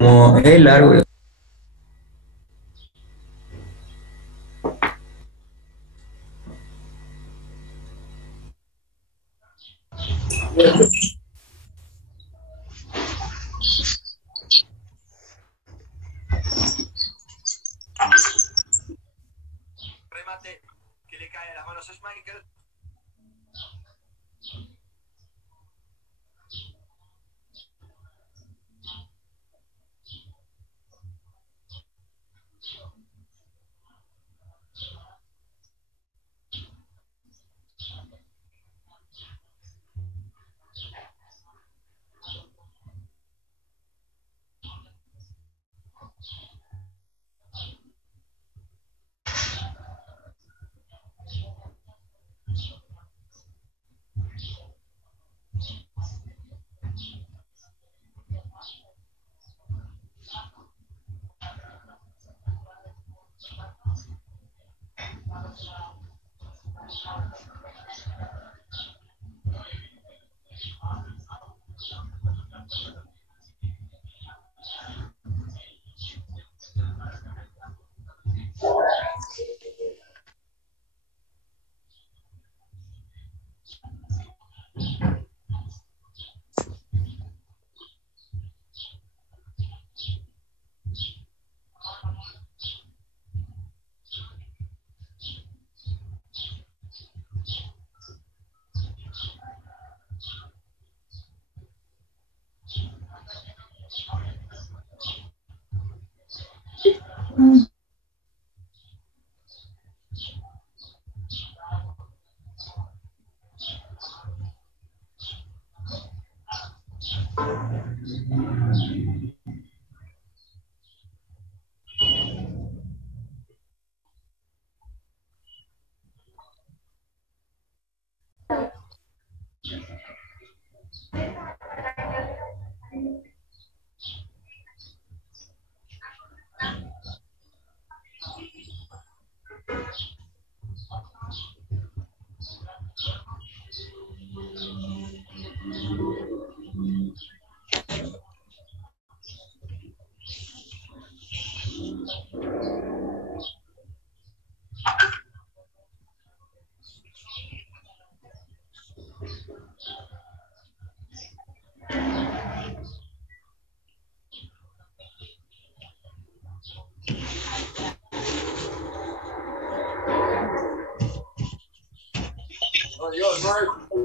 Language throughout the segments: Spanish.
como es largo. Remate que le cae a las manos a Schmeichel. Oh, Dios, no.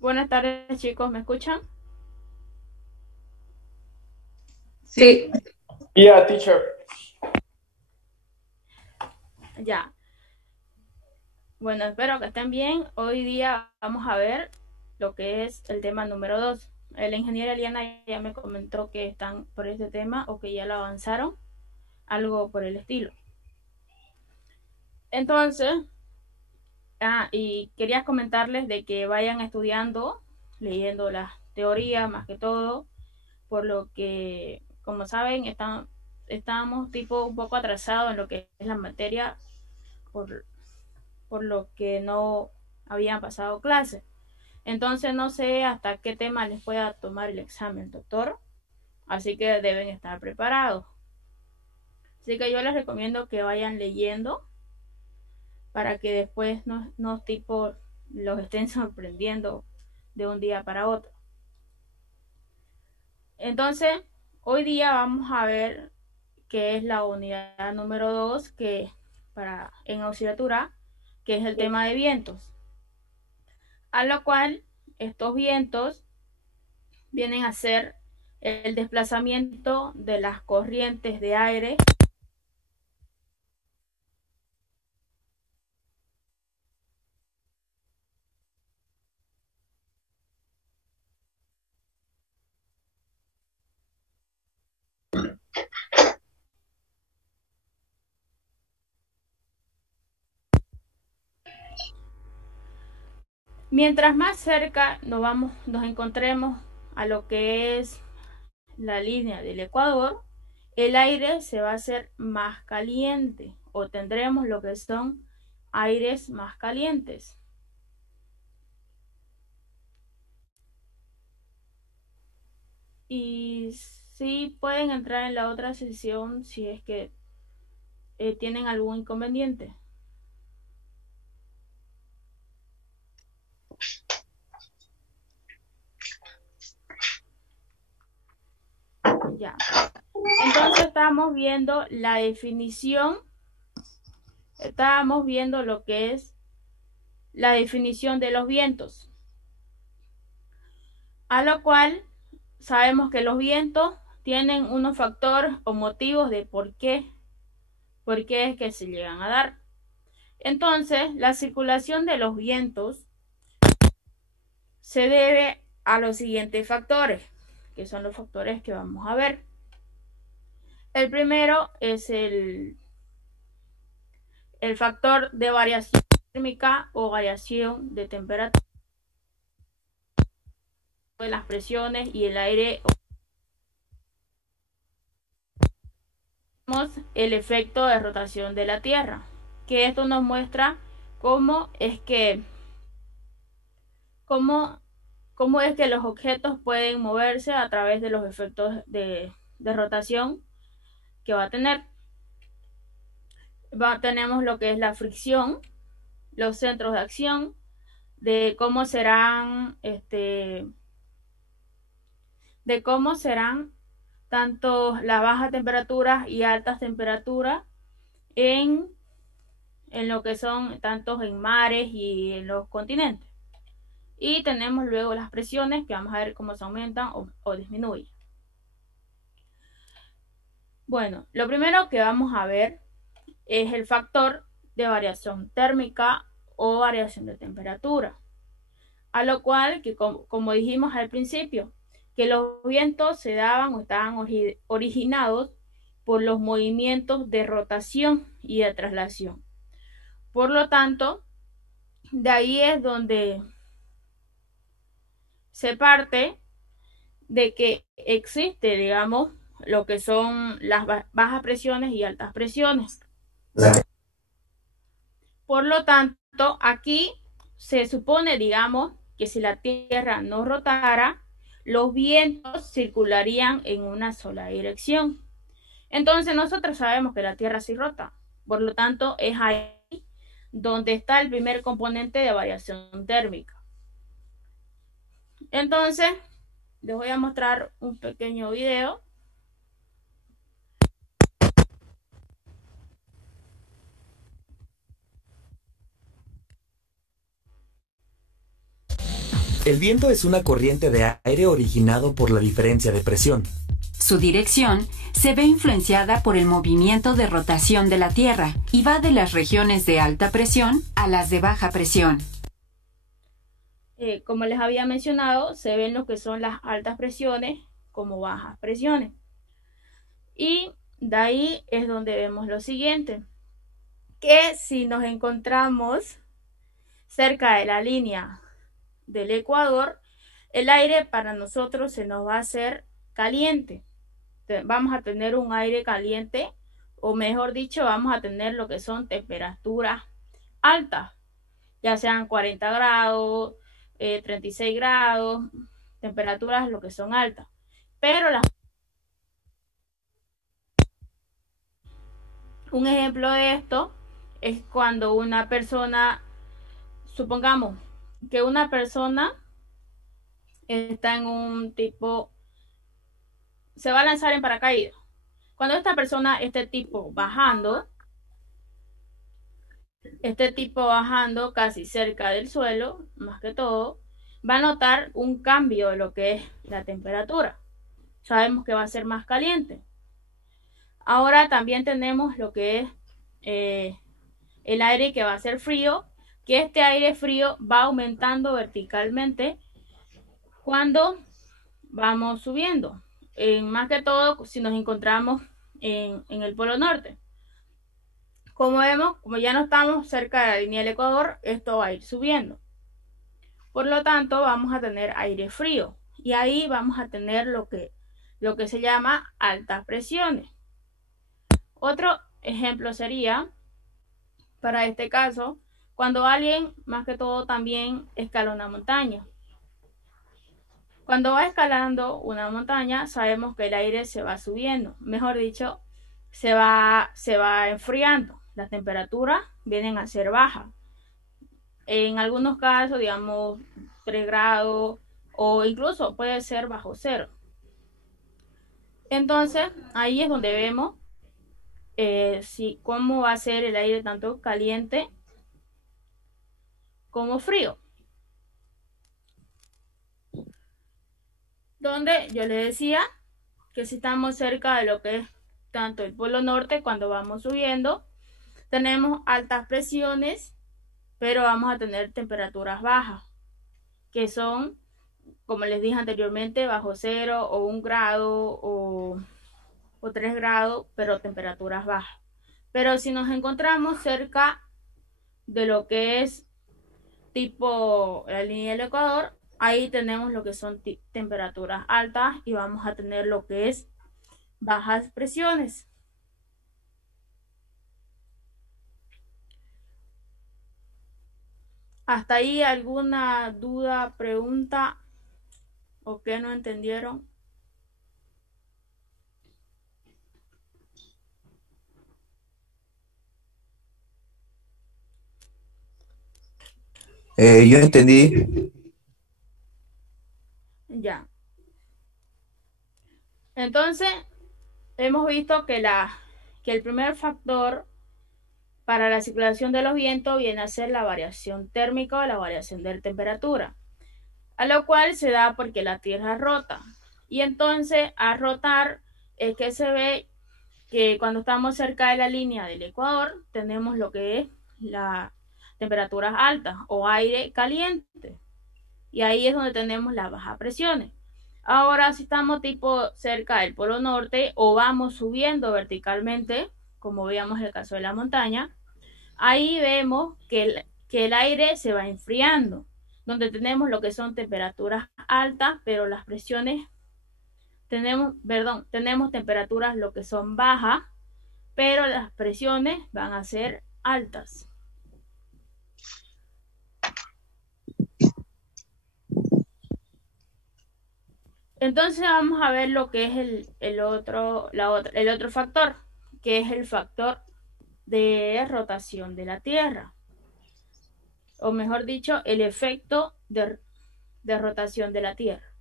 Buenas tardes, chicos, ¿me escuchan? Sí, Yeah, teacher. Ya. Bueno, espero que estén bien. Hoy día vamos a ver lo que es el tema número 2. La ingeniera Eliana ya me comentó que están por este tema o que ya lo avanzaron, algo por el estilo. Entonces, y quería comentarles de que vayan estudiando, leyendo las teorías más que todo, por lo que, como saben, estamos tipo un poco atrasados en lo que es la materia por, por lo que no habían pasado clases. Entonces no sé hasta qué tema les pueda tomar el examen, doctor. Así que deben estar preparados. Así que yo les recomiendo que vayan leyendo para que después no tipo los estén sorprendiendo de un día para otro. Entonces, hoy día vamos a ver qué es la unidad número 2 que para en auxiliatura, que es el tema de vientos. A lo cual estos vientos vienen a ser el desplazamiento de las corrientes de aire mientras más cerca nos encontremos a lo que es la línea del Ecuador, el aire se va a hacer más caliente o tendremos lo que son aires más calientes. Y sí pueden entrar en la otra sesión si es que tienen algún inconveniente. Ya. Entonces estábamos viendo lo que es la definición de los vientos, a lo cual sabemos que los vientos tienen unos factores o motivos de por qué es que se llegan a dar. Entonces, la circulación de los vientos se debe a los siguientes factores, que son los factores que vamos a ver. El primero es el factor de variación térmica o variación de temperatura de las presiones y el aire. El efecto de rotación de la Tierra, que esto nos muestra cómo es que cómo, cómo es que los objetos pueden moverse a través de los efectos de rotación que va a tener. Tenemos lo que es la fricción, los centros de acción, de cómo serán de cómo serán tanto las bajas temperaturas y altas temperaturas en, en lo que son tanto en mares y en los continentes. Y tenemos luego las presiones que vamos a ver cómo se aumentan o disminuyen. Bueno, lo primero que vamos a ver es el factor de variación térmica o variación de temperatura, a lo cual, que como dijimos al principio, que los vientos se daban o estaban originados por los movimientos de rotación y de traslación. Por lo tanto, de ahí es donde se parte de que existe, digamos, lo que son las bajas presiones y altas presiones. Por lo tanto, aquí se supone, digamos, que si la Tierra no rotara, los vientos circularían en una sola dirección. Entonces nosotros sabemos que la Tierra sí rota. Por lo tanto, es ahí donde está el primer componente de variación térmica. Entonces, les voy a mostrar un pequeño video. El viento es una corriente de aire originado por la diferencia de presión. Su dirección se ve influenciada por el movimiento de rotación de la Tierra y va de las regiones de alta presión a las de baja presión. Como les había mencionado, se ven lo que son las altas presiones como bajas presiones. Y de ahí es donde vemos lo siguiente, que si nos encontramos cerca de la línea del ecuador, el aire para nosotros se nos va a hacer caliente. Vamos a tener un aire caliente, o mejor dicho, vamos a tener lo que son temperaturas altas, ya sean 40 grados, 36 grados, temperaturas lo que son altas. Pero un ejemplo de esto es cuando una persona, supongamos que una persona está en un tipo, se va a lanzar en paracaídas. Cuando esta persona, este tipo bajando casi cerca del suelo, más que todo, va a notar un cambio de lo que es la temperatura. Sabemos que va a ser más caliente. Ahora también tenemos lo que es el aire que va a ser frío, que este aire frío va aumentando verticalmente cuando vamos subiendo. Más que todo si nos encontramos en el Polo Norte. Como vemos, como ya no estamos cerca de la línea del Ecuador, esto va a ir subiendo. Por lo tanto, vamos a tener aire frío. Y ahí vamos a tener lo que se llama altas presiones. Otro ejemplo sería, para este caso, cuando alguien, más que todo, también escala una montaña. Cuando va escalando una montaña, sabemos que el aire se va subiendo. Mejor dicho, se va enfriando. Las temperaturas vienen a ser bajas. En algunos casos, digamos, 3 grados o incluso puede ser bajo cero. Entonces, ahí es donde vemos cómo va a ser el aire tanto caliente como frío. Donde yo les decía que si estamos cerca de lo que es tanto el Polo Norte, cuando vamos subiendo, tenemos altas presiones, pero vamos a tener temperaturas bajas, que son, como les dije anteriormente, bajo cero o 1 grado o 3 grados, pero temperaturas bajas. Pero si nos encontramos cerca de lo que es tipo la línea del Ecuador, ahí tenemos lo que son temperaturas altas y vamos a tener lo que es bajas presiones. ¿Hasta ahí alguna duda, pregunta o qué no entendieron? Yo entendí. Ya. Entonces, hemos visto que el primer factor para la circulación de los vientos viene a ser la variación térmica o la variación de temperatura, a lo cual se da porque la Tierra rota. Y entonces, al rotar, es que se ve que cuando estamos cerca de la línea del Ecuador, tenemos lo que es las temperaturas altas o aire caliente. Y ahí es donde tenemos las bajas presiones. Ahora, si estamos tipo cerca del Polo Norte o vamos subiendo verticalmente, como veíamos en el caso de la montaña, ahí vemos que el aire se va enfriando, donde tenemos lo que son temperaturas altas, pero las presiones, tenemos temperaturas lo que son bajas, pero las presiones van a ser altas. Entonces vamos a ver lo que es el otro factor, que es el factor de rotación de la Tierra, o mejor dicho, el efecto de rotación de la Tierra,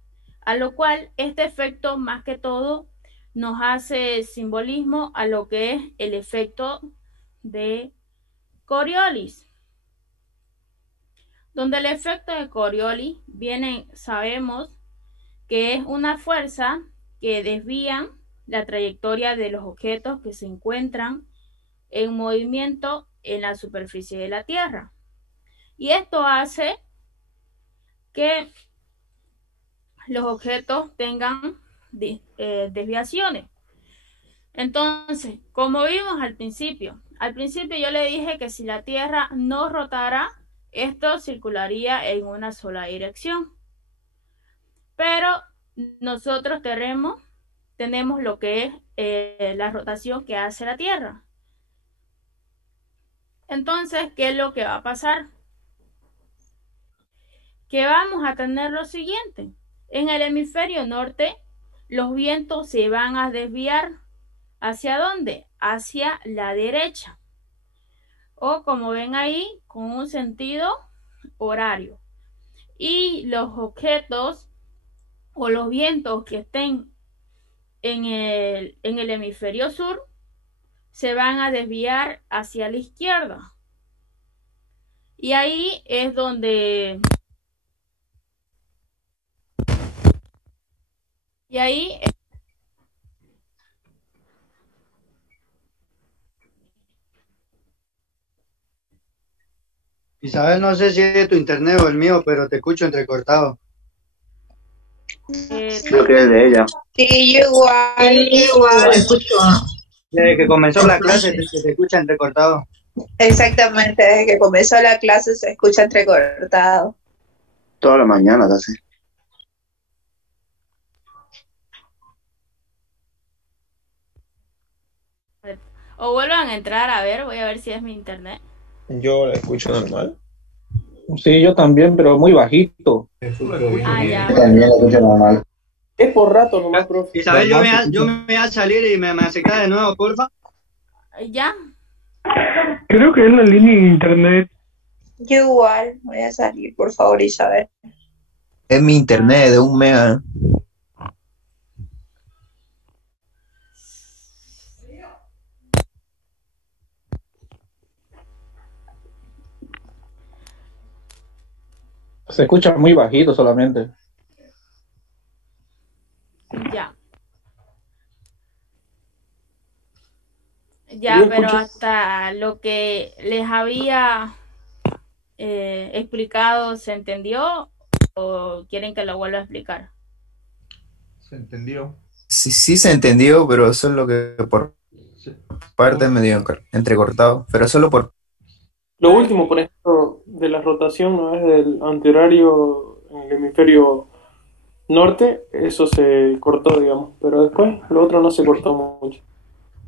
a lo cual este efecto más que todo nos hace simbolismo a lo que es el efecto de Coriolis, donde el efecto de Coriolis sabemos que es una fuerza que desvía la trayectoria de los objetos que se encuentran en movimiento en la superficie de la Tierra. Y esto hace que los objetos tengan desviaciones. Entonces, como vimos al principio yo le dije que si la Tierra no rotara, esto circularía en una sola dirección. Pero nosotros tenemos lo que es la rotación que hace la Tierra. Entonces, ¿qué es lo que va a pasar? Que vamos a tener lo siguiente. En el hemisferio norte, los vientos se van a desviar. ¿Hacia dónde? Hacia la derecha. O como ven ahí, con un sentido horario. Y los objetos o los vientos que estén en el hemisferio sur se van a desviar hacia la izquierda. Y ahí es donde... Y ahí... Isabel, no sé si es de tu internet o el mío, pero te escucho entrecortado. Creo que es de ella. Sí, yo igual escucho. Desde que comenzó la clase se escucha entrecortado. Exactamente, desde que comenzó la clase se escucha entrecortado. Toda la mañana casi. O vuelvan a entrar a ver, voy a ver si es mi internet. Yo la escucho normal. Sí, yo también, pero muy bajito. Ah, ya. También la escucho normal. Es por rato nomás, profe. Isabel, yo me voy a salir y me aceptas de nuevo, porfa. ¿Ya? Creo que es la línea de internet. Yo igual voy a salir, por favor, Isabel. Es mi internet de 1 mega. Se escucha muy bajito solamente. Ya. Ya, pero hasta lo que les había explicado, ¿se entendió? ¿O quieren que lo vuelva a explicar? Se entendió. Sí se entendió, pero solo que por parte medio entrecortado. Pero solo por... Lo último, por ejemplo, de la rotación, ¿no? Es del antihorario en el hemisferio norte, eso se cortó, digamos, pero después lo otro no se cortó mucho.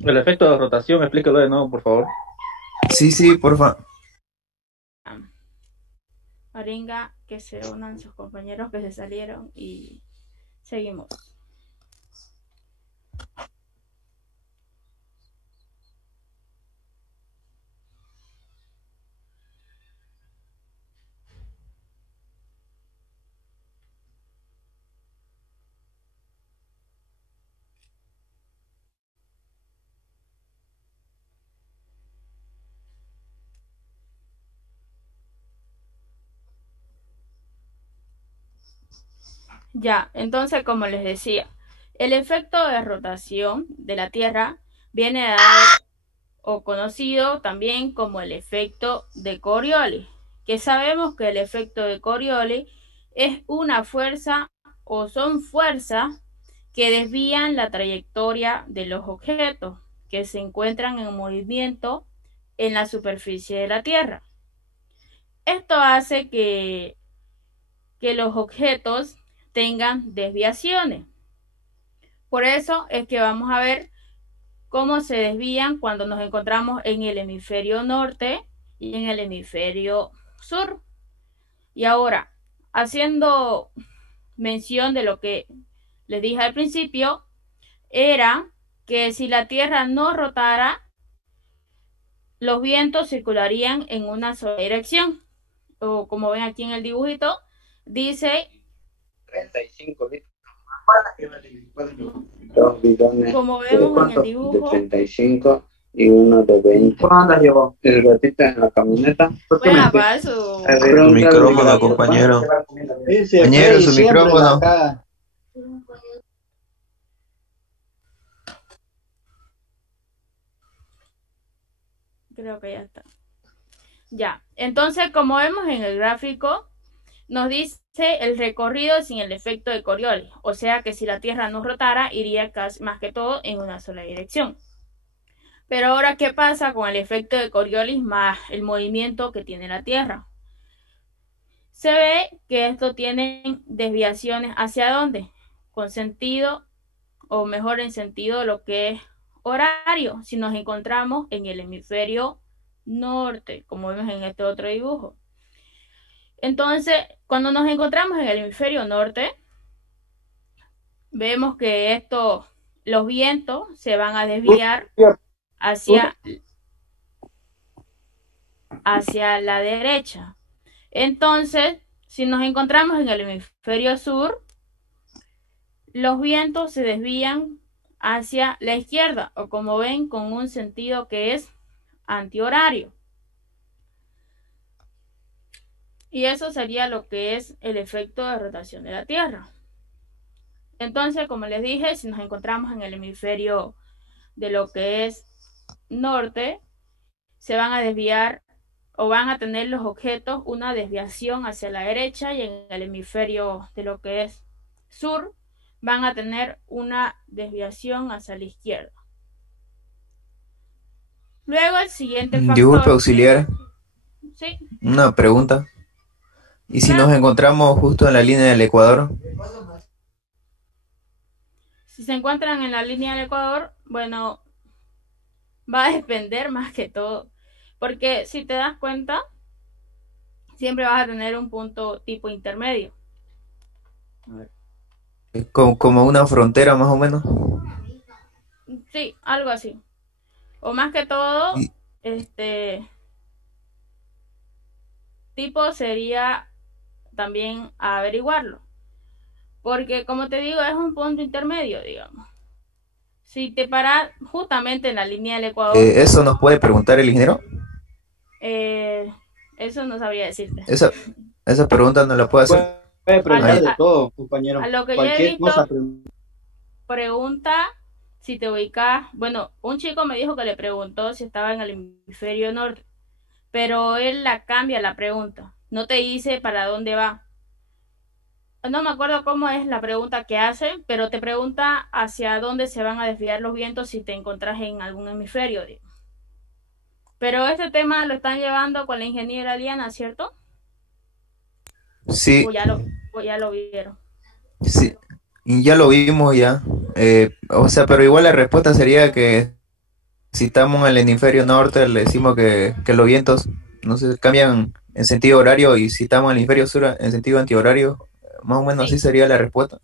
El efecto de rotación, explícalo de nuevo, por favor. Sí, porfa. Oringa, que se unan sus compañeros que se salieron y seguimos. Ya, entonces como les decía, el efecto de rotación de la Tierra viene dado o conocido también como el efecto de Coriolis, que sabemos que el efecto de Coriolis es una fuerza o son fuerzas que desvían la trayectoria de los objetos que se encuentran en movimiento en la superficie de la Tierra. Esto hace que los objetos tengan desviaciones. Por eso es que vamos a ver cómo se desvían cuando nos encontramos en el hemisferio norte y en el hemisferio sur. Y ahora, haciendo mención de lo que les dije al principio, era que si la Tierra no rotara, los vientos circularían en una sola dirección. O como ven aquí en el dibujito, dice 35 litros. Dos bidones. Como vemos en el dibujo, de 35 y uno de 20. ¿Cuándo andas, llevó? El ratito en la camioneta. Bueno, apaga su... Tu micrófono, compañero. Compañero, su micrófono. Creo que ya está. Ya, entonces como vemos en el gráfico, nos dice el recorrido sin el efecto de Coriolis, o sea que si la Tierra no rotara, iría casi, más que todo en una sola dirección. Pero ahora, ¿qué pasa con el efecto de Coriolis más el movimiento que tiene la Tierra? Se ve que esto tiene desviaciones ¿hacia dónde? Con sentido, o mejor en sentido lo que es horario, si nos encontramos en el hemisferio norte, como vemos en este otro dibujo. Entonces, cuando nos encontramos en el hemisferio norte, vemos que los vientos se van a desviar hacia la derecha. Entonces, si nos encontramos en el hemisferio sur, los vientos se desvían hacia la izquierda, o como ven, con un sentido que es antihorario. Y eso sería lo que es el efecto de rotación de la Tierra. Entonces, como les dije, si nos encontramos en el hemisferio de lo que es norte, se van a desviar o van a tener los objetos una desviación hacia la derecha, y en el hemisferio de lo que es sur van a tener una desviación hacia la izquierda. Luego el siguiente factor... Disculpe, auxiliar. Sí. Una pregunta. ¿Y si nos encontramos justo en la línea del Ecuador? Si se encuentran en la línea del Ecuador, bueno, va a depender más que todo. Porque si te das cuenta, siempre vas a tener un punto tipo intermedio. A ver. Como una frontera más o menos. Sí, algo así. O más que todo, tipo sería también averiguarlo. Porque como te digo, es un punto intermedio, digamos. Si te paras justamente en la línea del Ecuador... ¿Eso nos puede preguntar el ingeniero? Eso no sabría decirte. Esa pregunta no la puede hacer. Puede preguntar de todo, compañero. A lo que yo he visto, pregunta si te ubicas... Bueno, un chico me dijo que le preguntó si estaba en el hemisferio norte, pero él la cambia la pregunta. No te dice para dónde va. No me acuerdo cómo es la pregunta que hace, pero te pregunta hacia dónde se van a desviar los vientos si te encontrás en algún hemisferio. Pero este tema lo están llevando con la ingeniera Liana, ¿cierto? Sí. O ya lo vieron. Sí, ya lo vimos ya. O sea, pero igual la respuesta sería que si estamos en el hemisferio norte, le decimos que los vientos no se cambian en sentido horario, y si estamos en el hemisferio sur en sentido antihorario. Más o menos Sí. así sería la respuesta.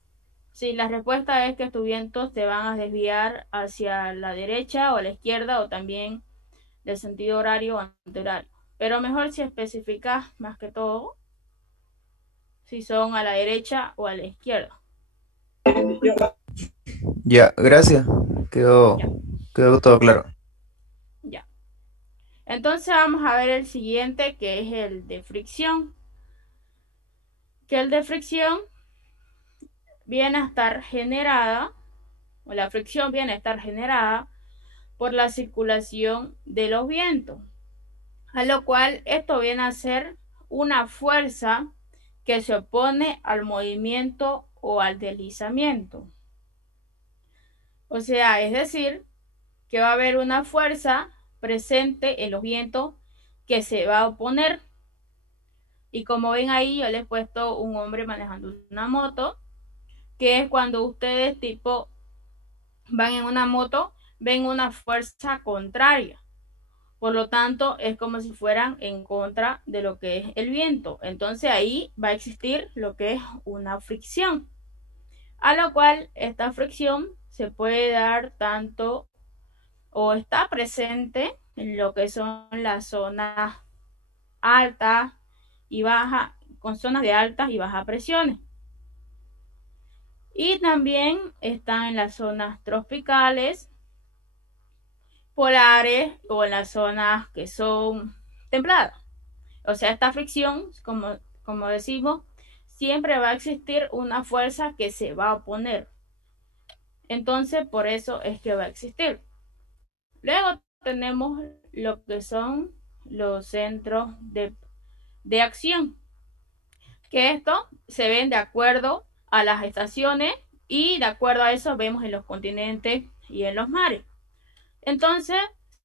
Sí, la respuesta es que tus vientos te van a desviar hacia la derecha o a la izquierda, o también del sentido horario o antihorario. Pero mejor si especificas más que todo si son a la derecha o a la izquierda. Ya, gracias. Quedó todo claro. Ya. Entonces vamos a ver el siguiente, que es el de fricción. Que el de fricción viene a estar generada, o la fricción viene a estar generada por la circulación de los vientos, a lo cual esto viene a ser una fuerza que se opone al movimiento o al deslizamiento. O sea, es decir, que va a haber una fuerza presente en los vientos que se va a oponer. Y como ven ahí, yo les he puesto un hombre manejando una moto, que es cuando ustedes tipo van en una moto, ven una fuerza contraria. Por lo tanto, es como si fueran en contra de lo que es el viento. Entonces ahí va a existir lo que es una fricción. A lo cual esta fricción se puede dar tanto o está presente en lo que son las zonas altas y bajas, con zonas de altas y bajas presiones. Y también están en las zonas tropicales polares o en las zonas que son templadas. O sea, esta fricción, como decimos, siempre va a existir una fuerza que se va a oponer. Entonces, por eso es que va a existir. Luego tenemos lo que son los centros de acción, que esto se ven de acuerdo a las estaciones y de acuerdo a eso vemos en los continentes y en los mares. Entonces,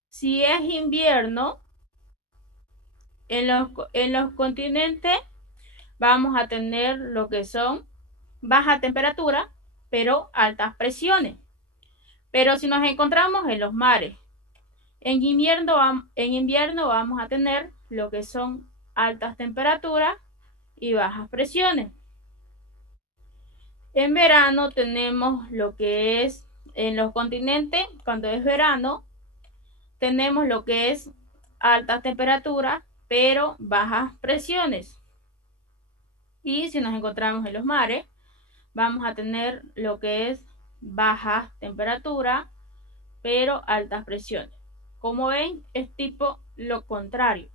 si es invierno, en los continentes vamos a tener lo que son baja temperatura, pero altas presiones. Pero si nos encontramos en los mares, en invierno vamos a tener lo que son altas temperaturas y bajas presiones. En verano tenemos lo que es en los continentes, cuando es verano, tenemos lo que es altas temperaturas, pero bajas presiones. Y si nos encontramos en los mares, vamos a tener lo que es bajas temperaturas, pero altas presiones. Como ven, es tipo lo contrario.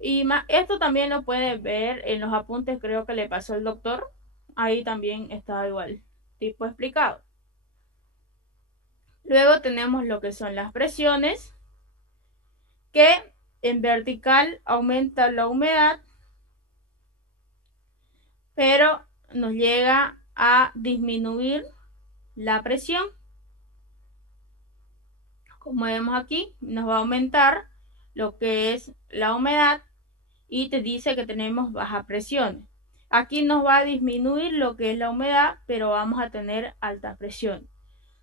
Y esto también lo puede ver en los apuntes, creo que le pasó el doctor. Ahí también está igual, tipo explicado. Luego tenemos lo que son las presiones, que en vertical aumenta la humedad, pero nos llega a disminuir la presión. Como vemos aquí, nos va a aumentar lo que es la humedad y te dice que tenemos baja presión. Aquí nos va a disminuir lo que es la humedad, pero vamos a tener alta presión.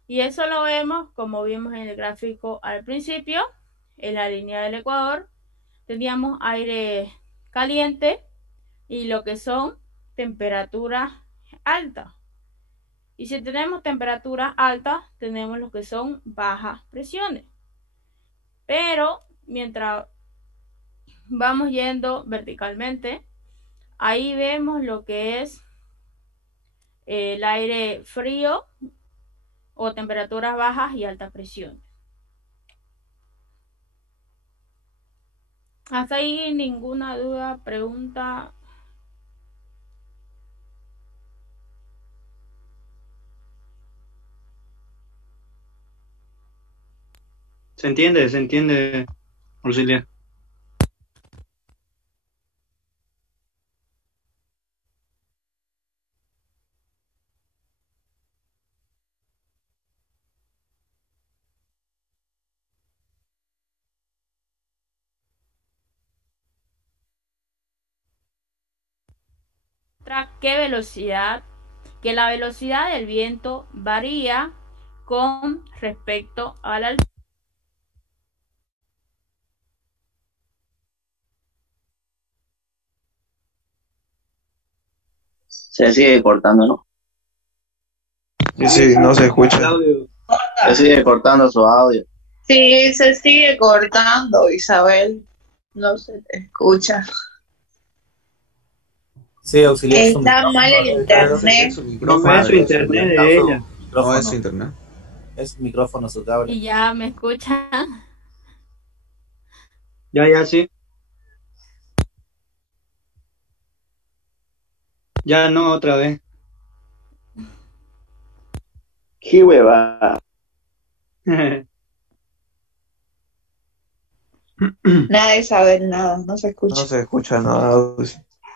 Y eso lo vemos como vimos en el gráfico al principio, en la línea del ecuador. Teníamos aire caliente y lo que son temperaturas altas. Y si tenemos temperaturas altas, tenemos lo que son bajas presiones. Pero mientras vamos yendo verticalmente, ahí vemos lo que es el aire frío o temperaturas bajas y alta presión. Hasta ahí ninguna duda, pregunta. Se entiende, Auxilia. ¿Qué velocidad? Que la velocidad del viento varía con respecto a la altura. Se sigue cortando, ¿no? Sí, no se escucha. Se sigue cortando su audio. Sí, se sigue cortando, Isabel. No se te escucha. Sí, Auxiliar. Está mal el internet. No es su internet de ella. No es su internet. Es micrófono, su cable. Y ya me escuchan. Ya, sí. Ya no, otra vez. ¡Qué hueva! Nada, Isabel, nada, no se escucha. No se escucha nada.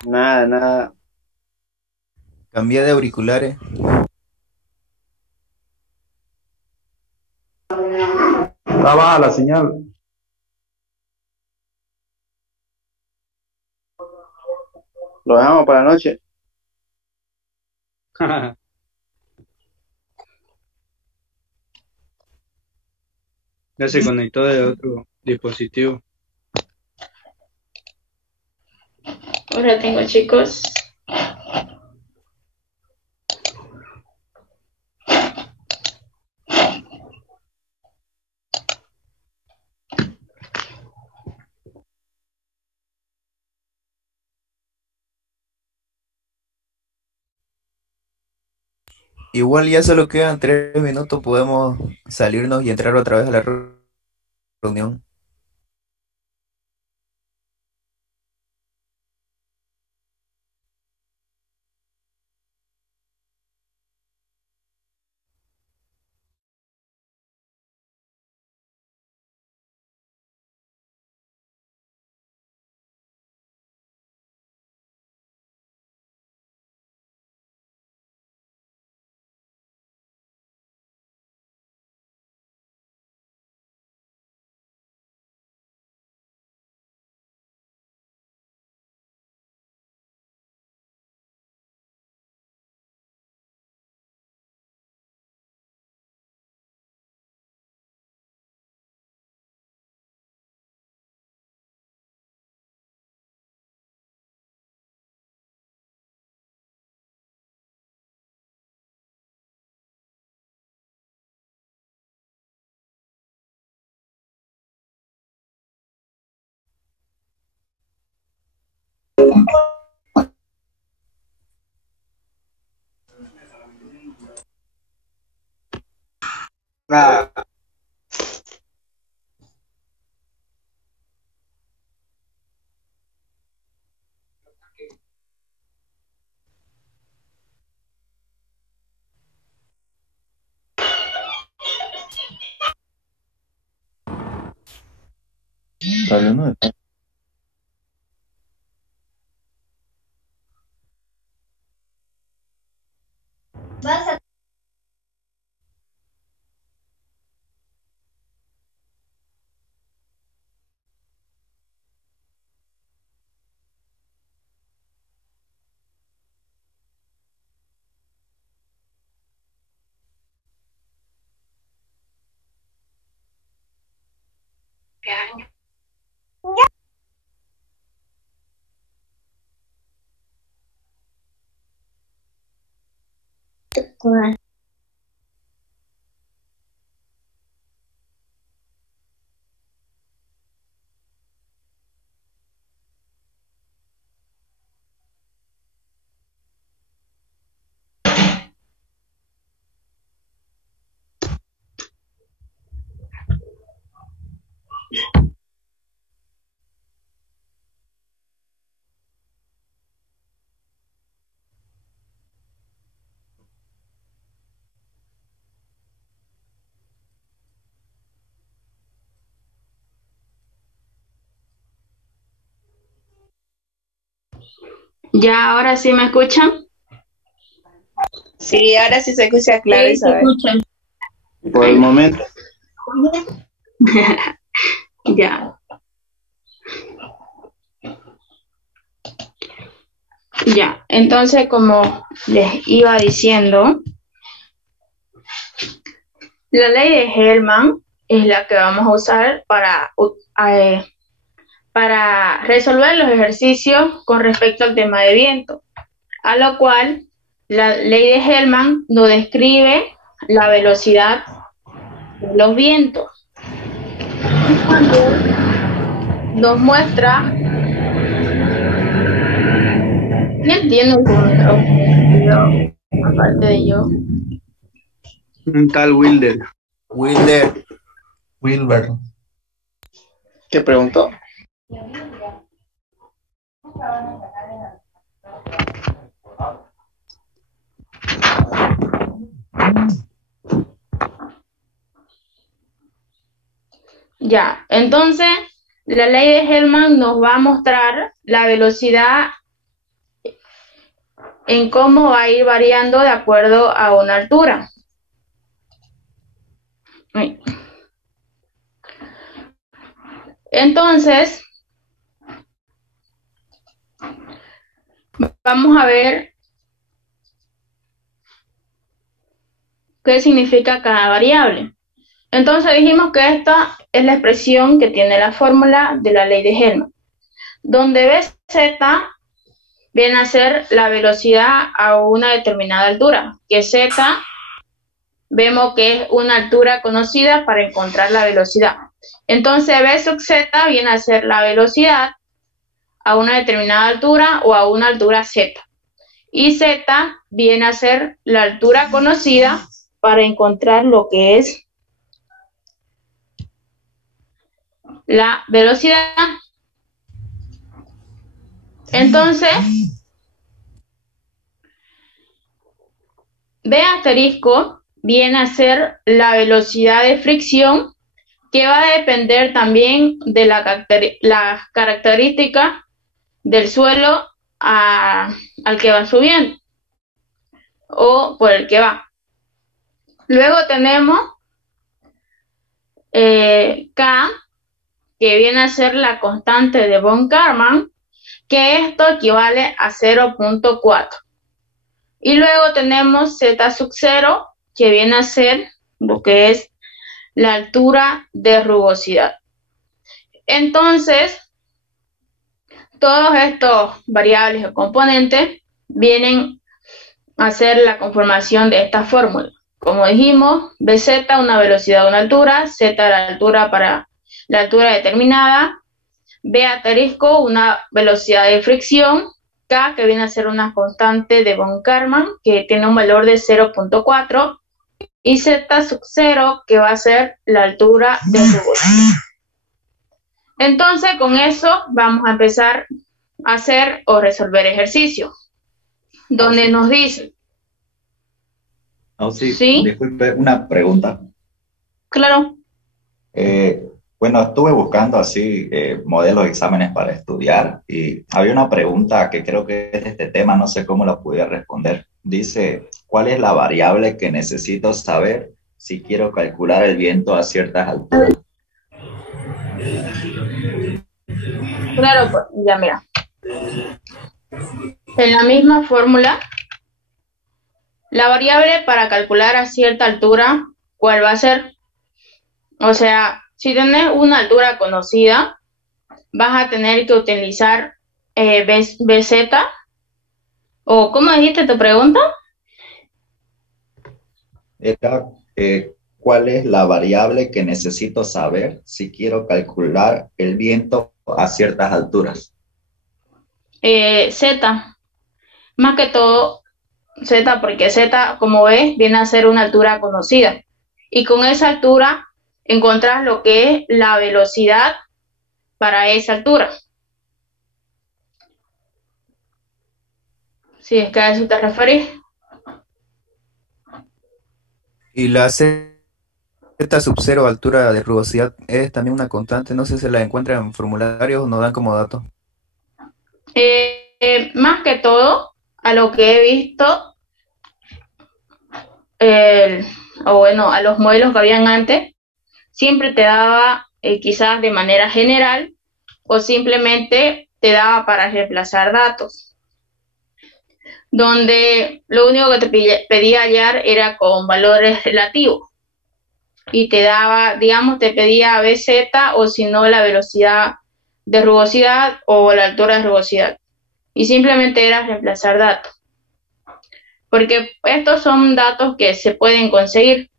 Nada. Cambia de auriculares. Está baja la señal. Lo dejamos para la noche. Ya se conectó de otro dispositivo. Hola, tengo chicos. Igual ya solo quedan 3 minutos, podemos salirnos y entrar otra vez a la reunión. Ya, ahora sí me escuchan. Sí, ahora sí se escucha claro, Sí, se Isabel. escuchan. Por el momento. Ya, ya. Entonces, como les iba diciendo, la ley de Hellman es la que vamos a usar para resolver los ejercicios con respecto al tema de viento, a lo cual la ley de Hellman nos describe la velocidad de los vientos. Nos muestra. ¿Quién tiene un micrófono aparte de yo? Un tal Wilder. Wilber. ¿Qué preguntó? Ya, entonces la ley de Hellman nos va a mostrar la velocidad en cómo va a ir variando de acuerdo a una altura. Entonces, vamos a ver qué significa cada variable. Entonces dijimos que esta es la expresión que tiene la fórmula de la ley de Hellman, donde BZ viene a ser la velocidad a una determinada altura, que Z vemos que es una altura conocida para encontrar la velocidad. Entonces B sub Z viene a ser la velocidad a una determinada altura o a una altura Z. Y Z viene a ser la altura conocida para encontrar lo que es la velocidad. Entonces, B asterisco viene a ser la velocidad de fricción, que va a depender también de las características del suelo al que va subiendo o por el que va. Luego tenemos K, que viene a ser la constante de von Karman, que esto equivale a 0.4. Y luego tenemos Z sub 0, que viene a ser lo que es la altura de rugosidad. Entonces, todos estos variables o componentes vienen a ser la conformación de esta fórmula. Como dijimos, Bz, una velocidad, una altura, Z, la altura para la altura determinada, B asterisco, una velocidad de fricción, K, que viene a ser una constante de von Karman, que tiene un valor de 0.4, y Z sub 0, que va a ser la altura de rugosidad. Entonces, con eso vamos a empezar a hacer o resolver ejercicios, donde nos dice... ¿Sí? Disculpe, una pregunta. Claro. Bueno, estuve buscando así modelos de exámenes para estudiar y había una pregunta que creo que es de este tema, no sé cómo la pudiera responder. Dice, ¿cuál es la variable que necesito saber si quiero calcular el viento a ciertas alturas? Claro, pues, ya mira. En la misma fórmula, la variable para calcular a cierta altura, ¿cuál va a ser? O sea, si tienes una altura conocida, vas a tener que utilizar BZ, o ¿cómo dijiste tu pregunta? Era, ¿cuál es la variable que necesito saber si quiero calcular el viento a ciertas alturas? Z, más que todo Z, porque Z, como ves, viene a ser una altura conocida. Y con esa altura encontrás lo que es la velocidad para esa altura. Si es que a eso te referís. Y la Z sub 0, altura de rugosidad, es también una constante. No sé si la encuentran en formularios o nos dan como dato. Más que todo, a lo que he visto, o bueno, a los modelos que habían antes, siempre te daba quizás de manera general o simplemente te daba para reemplazar datos, donde lo único que te pedía hallar era con valores relativos y te daba, digamos, te pedía BZ o si no la velocidad de rugosidad o la altura de rugosidad y simplemente era reemplazar datos, porque estos son datos que se pueden conseguir.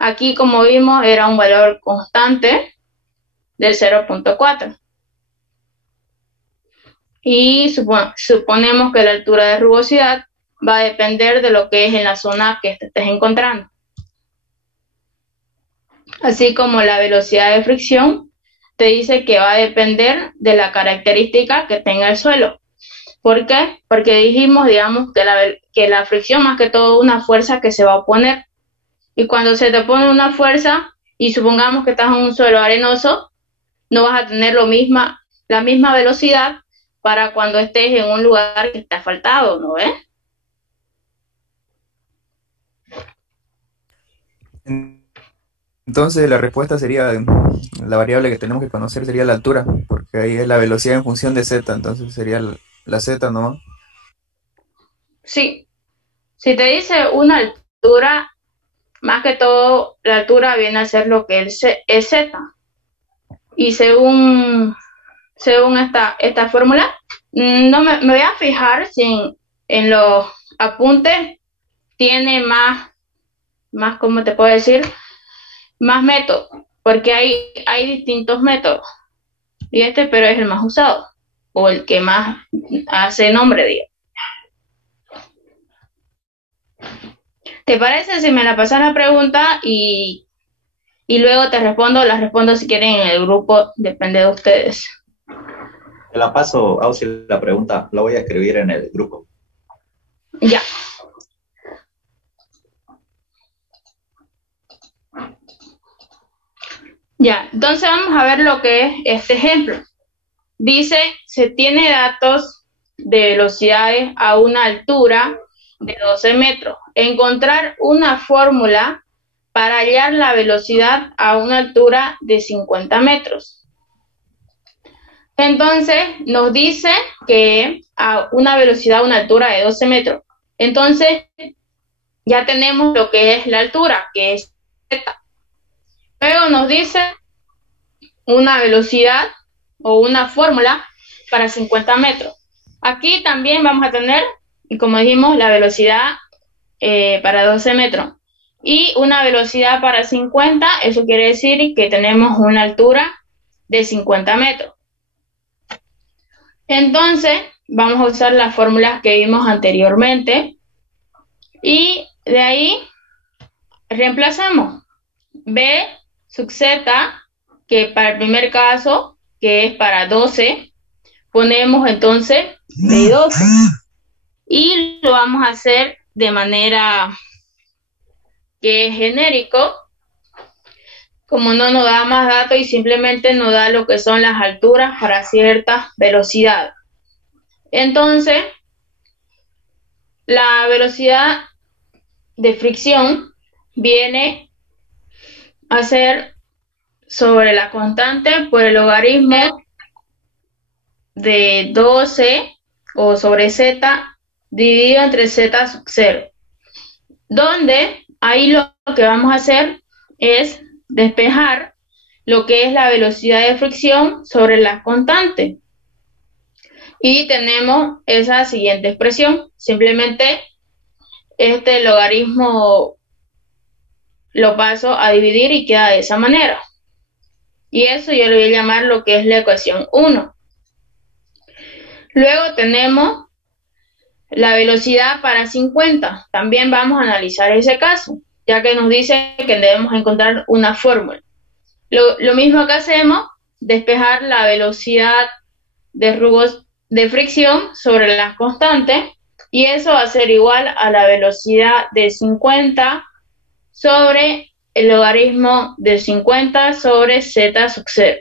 Aquí, como vimos, era un valor constante del 0.4. Y suponemos que la altura de rugosidad va a depender de lo que es en la zona que te estés encontrando. Así como la velocidad de fricción te dice que va a depender de la característica que tenga el suelo. ¿Por qué? Porque dijimos, digamos, que la fricción más que todo es una fuerza que se va a oponer. Y cuando se te pone una fuerza, y supongamos que estás en un suelo arenoso, no vas a tener la misma velocidad para cuando estés en un lugar que está asfaltado, ¿no ves? Entonces la respuesta sería, la variable que tenemos que conocer sería la altura, porque ahí es la velocidad en función de Z, entonces sería la Z, ¿no? Sí. Si te dice una altura, más que todo, la altura viene a ser lo que es Z. Y según esta fórmula, no me voy a fijar si en los apuntes tiene más, ¿cómo te puedo decir? Más métodos, porque hay distintos métodos. Y pero es el más usado, o el que más hace nombre, digamos. ¿Te parece si me la pasas la pregunta y y luego te respondo, las respondo si quieren en el grupo, depende de ustedes. Te la paso, Auxi, la pregunta, la voy a escribir en el grupo. Ya. Ya, entonces vamos a ver lo que es este ejemplo. Dice, se tiene datos de velocidades a una altura de 12 metros. Encontrar una fórmula para hallar la velocidad a una altura de 50 metros. Entonces, nos dice que a una velocidad a una altura de 12 metros. Entonces, ya tenemos lo que es la altura, que es z. Luego nos dice una velocidad o una fórmula para 50 metros. Aquí también vamos a tener, como dijimos, la velocidad para 12 metros. Y una velocidad para 50, eso quiere decir que tenemos una altura de 50 metros. Entonces, vamos a usar las fórmulas que vimos anteriormente. Y de ahí reemplazamos B sub Z, que para el primer caso, que es para 12, ponemos entonces B12. Y lo vamos a hacer de manera que es genérico, como no nos da más datos y simplemente nos da lo que son las alturas para ciertas velocidades. Entonces, la velocidad de fricción viene a ser sobre la constante por el logaritmo de 12 o sobre z dividido entre z sub 0, donde ahí lo que vamos a hacer es despejar lo que es la velocidad de fricción sobre la constante. Y tenemos esa siguiente expresión. Simplemente este logaritmo lo paso a dividir y queda de esa manera. Y eso yo le voy a llamar lo que es la ecuación 1. Luego tenemos la velocidad para 50. También vamos a analizar ese caso, ya que nos dice que debemos encontrar una fórmula. Lo mismo que hacemos, despejar la velocidad de fricción sobre la constante, y eso va a ser igual a la velocidad de 50 sobre el logaritmo de 50 sobre z sub 0,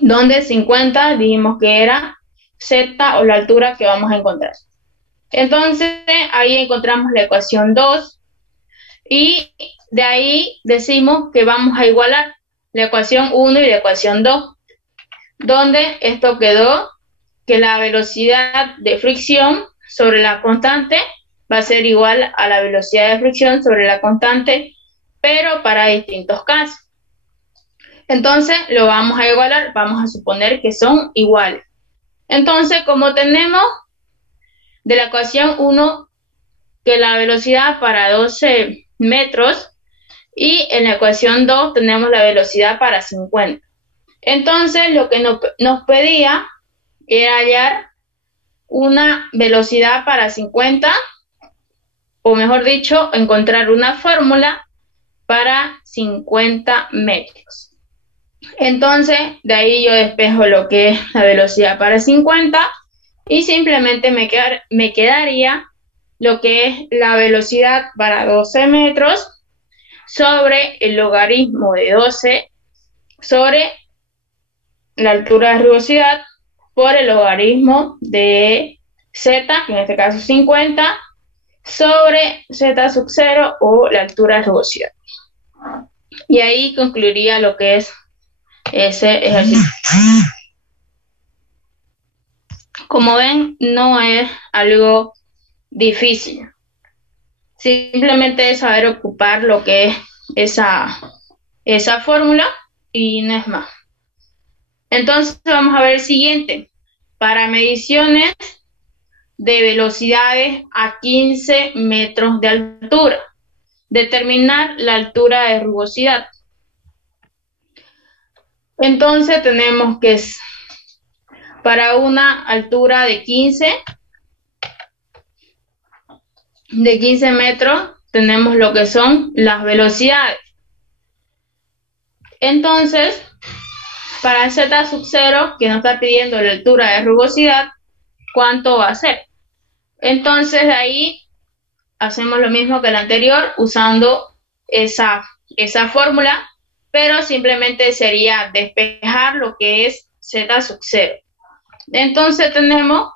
donde 50 dijimos que era z o la altura que vamos a encontrar. Entonces ahí encontramos la ecuación 2 y de ahí decimos que vamos a igualar la ecuación 1 y la ecuación 2, donde esto quedó que la velocidad de fricción sobre la constante va a ser igual a la velocidad de fricción sobre la constante, pero para distintos casos. Entonces lo vamos a igualar, vamos a suponer que son iguales. Entonces, como tenemos de la ecuación 1 que la velocidad para 12 metros y en la ecuación 2 tenemos la velocidad para 50. Entonces, lo que nos pedía era hallar una velocidad para 50, o mejor dicho, encontrar una fórmula para 50 metros. Entonces, de ahí yo despejo lo que es la velocidad para 50 y simplemente me quedaría lo que es la velocidad para 12 metros sobre el logaritmo de 12 sobre la altura de rugosidad por el logaritmo de z, que en este caso 50, sobre z sub 0 o la altura de rugosidad. Y ahí concluiría lo que es ese ejercicio. Como ven, no es algo difícil. Simplemente es saber ocupar lo que es esa fórmula y no es más. Entonces vamos a ver el siguiente. Para mediciones de velocidades a 15 metros de altura. Determinar la altura de rugosidad. Entonces tenemos que para una altura de 15 metros tenemos lo que son las velocidades. Entonces, para Z sub 0, que nos está pidiendo la altura de rugosidad, ¿cuánto va a ser? Entonces, de ahí hacemos lo mismo que el anterior, usando esa fórmula, pero simplemente sería despejar lo que es Z sub 0. Entonces tenemos,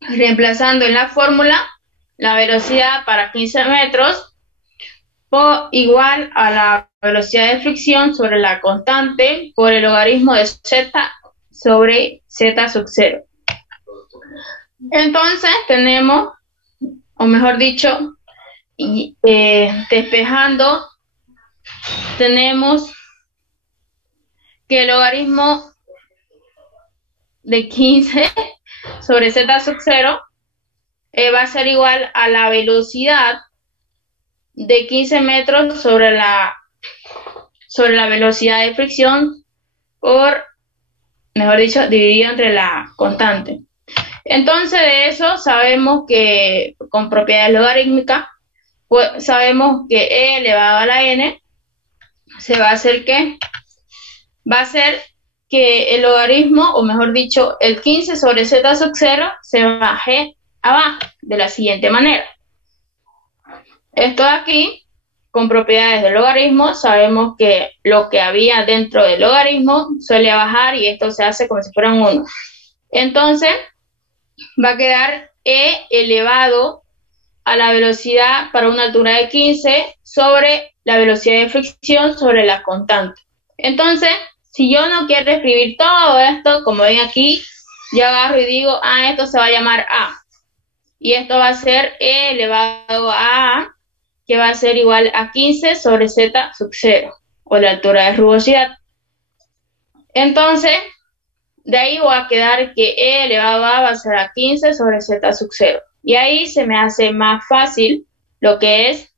reemplazando en la fórmula, la velocidad para 15 metros igual a la velocidad de fricción sobre la constante por el logaritmo de Z sobre Z sub 0. Entonces tenemos, o mejor dicho, despejando, tenemos que el logaritmo de 15 sobre Z sub 0 va a ser igual a la velocidad de 15 metros sobre la velocidad de fricción por, mejor dicho, dividido entre la constante. Entonces de eso sabemos que con propiedades logarítmicas, pues sabemos que e elevado a la n se va a hacer que va a ser que el logaritmo, o mejor dicho, el 15 sobre Z sub 0 se baje abajo de la siguiente manera. Esto de aquí, con propiedades del logaritmo, sabemos que lo que había dentro del logaritmo suele bajar y esto se hace como si fuera un 1. Entonces, va a quedar e elevado a la velocidad para una altura de 15 sobre la velocidad de fricción sobre la constante. Entonces, si yo no quiero escribir todo esto, como ven aquí, yo agarro y digo, esto se va a llamar A. Y esto va a ser e elevado a A, que va a ser igual a 15 sobre Z sub 0, o la altura de rugosidad. Entonces, de ahí voy a quedar que e elevado a va a ser a 15 sobre Z sub 0. Y ahí se me hace más fácil lo que es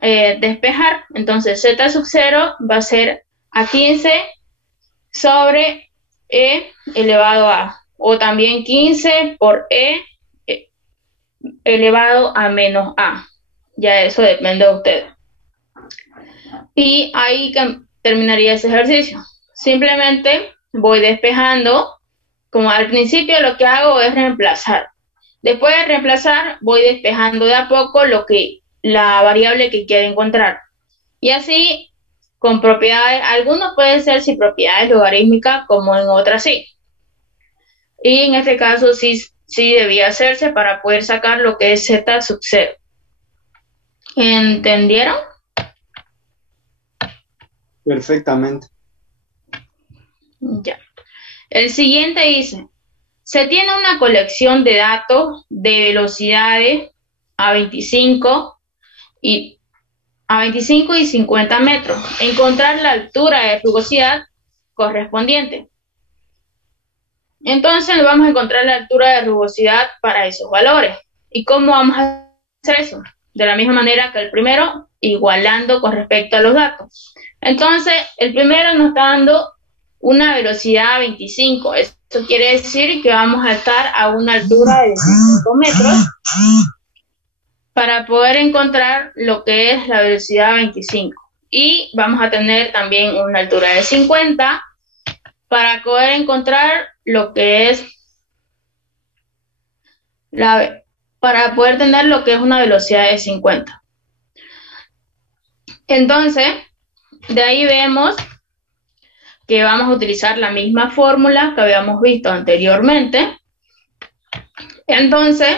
despejar. Entonces, Z sub 0 va a ser a 15 sobre e elevado a, o también 15 por e elevado a menos a. Ya eso depende de ustedes. Y ahí terminaría ese ejercicio. Simplemente voy despejando, como al principio lo que hago es reemplazar. Después de reemplazar, voy despejando de a poco la variable que quiero encontrar. Y así, con propiedades, algunos pueden ser sin propiedades logarítmicas, como en otras sí. Y en este caso sí debía hacerse para poder sacar lo que es Z sub 0. ¿Entendieron? Perfectamente. Ya. El siguiente dice, se tiene una colección de datos de velocidades a 25 y 50 metros. Encontrar la altura de rugosidad correspondiente. Entonces vamos a encontrar la altura de rugosidad para esos valores. ¿Y cómo vamos a hacer eso? De la misma manera que el primero, igualando con respecto a los datos. Entonces, el primero nos está dando una velocidad a 25. Esto quiere decir que vamos a estar a una altura de 25 metros para poder encontrar lo que es la velocidad 25. Y vamos a tener también una altura de 50 para poder encontrar lo que es para poder tener lo que es una velocidad de 50. Entonces, de ahí vemos que vamos a utilizar la misma fórmula que habíamos visto anteriormente. Entonces,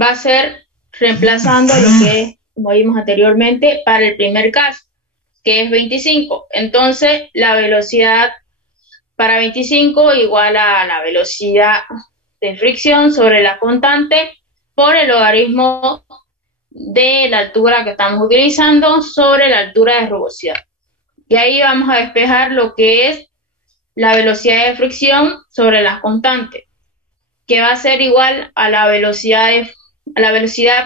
va a ser reemplazando lo que es, como vimos anteriormente, para el primer caso, que es 25. Entonces, la velocidad para 25 igual a la velocidad de fricción sobre la constante por el logaritmo de la altura que estamos utilizando sobre la altura de rugosidad. Y ahí vamos a despejar lo que es la velocidad de fricción sobre la constante, que va a ser igual a la velocidad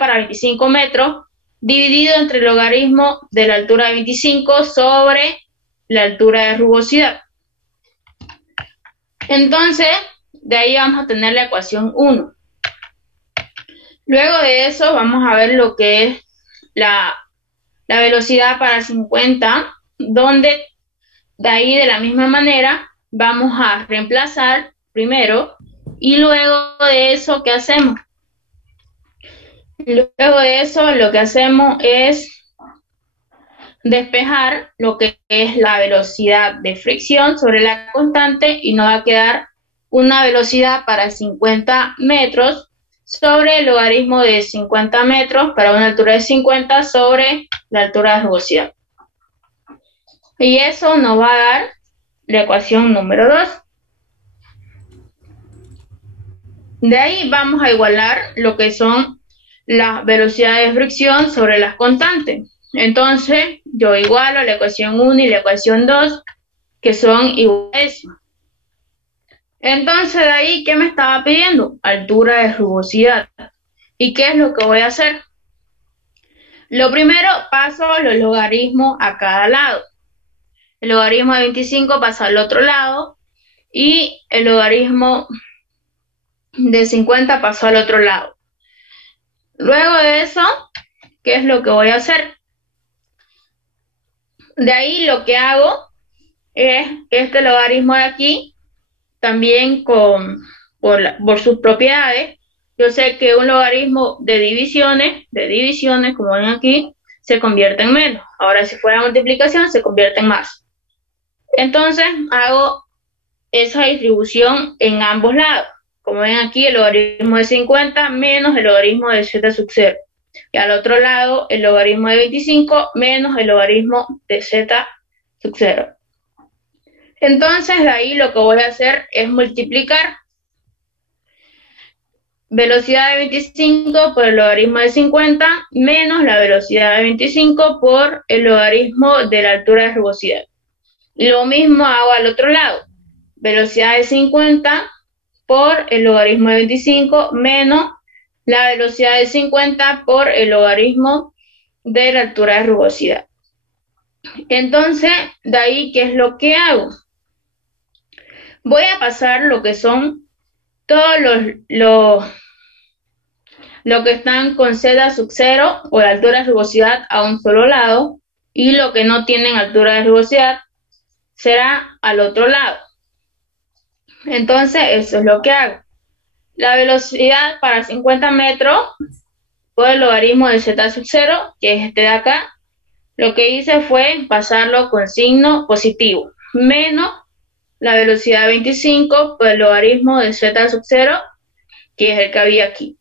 para 25 metros dividido entre el logaritmo de la altura de 25 sobre la altura de rugosidad. Entonces, de ahí vamos a tener la ecuación 1. Luego de eso vamos a ver lo que es la velocidad para 50, donde de ahí, de la misma manera, vamos a reemplazar primero y luego de eso, ¿qué hacemos? Luego de eso, lo que hacemos es despejar lo que es la velocidad de fricción sobre la constante y nos va a quedar una velocidad para 50 metros sobre el logaritmo de 50 metros para una altura de 50 sobre la altura de rugosidad. Y eso nos va a dar la ecuación número 2. De ahí vamos a igualar lo que son las velocidades de fricción sobre las constantes. Entonces, yo igualo la ecuación 1 y la ecuación 2, que son iguales. Entonces, de ahí, ¿qué me estaba pidiendo? Altura de rugosidad. ¿Y qué es lo que voy a hacer? Lo primero, paso los logaritmos a cada lado. El logaritmo de 25 pasa al otro lado y el logaritmo de 50 pasó al otro lado. Luego de eso, ¿qué es lo que voy a hacer? De ahí lo que hago es este logaritmo de aquí, también por sus propiedades. Yo sé que un logaritmo de divisiones, como ven aquí, se convierte en menos. Ahora, si fuera multiplicación, se convierte en más. Entonces, hago esa distribución en ambos lados. Como ven aquí, el logaritmo de 50 menos el logaritmo de z sub 0. Y al otro lado, el logaritmo de 25 menos el logaritmo de z sub 0. Entonces, de ahí lo que voy a hacer es multiplicar velocidad de 25 por el logaritmo de 50 menos la velocidad de 25 por el logaritmo de la altura de rugosidad. Y lo mismo hago al otro lado. Velocidad de 50 por el logaritmo de 25 menos la velocidad de 50 por el logaritmo de la altura de rugosidad. Entonces, de ahí, ¿qué es lo que hago? Voy a pasar lo que son todos lo que están con z sub 0 o la altura de rugosidad a un solo lado, y lo que no tienen altura de rugosidad será al otro lado. Entonces, eso es lo que hago. La velocidad para 50 metros por el logaritmo de z sub 0, que es este de acá, lo que hice fue pasarlo con signo positivo, menos la velocidad de 25 por el logaritmo de z sub 0, que es el que había aquí.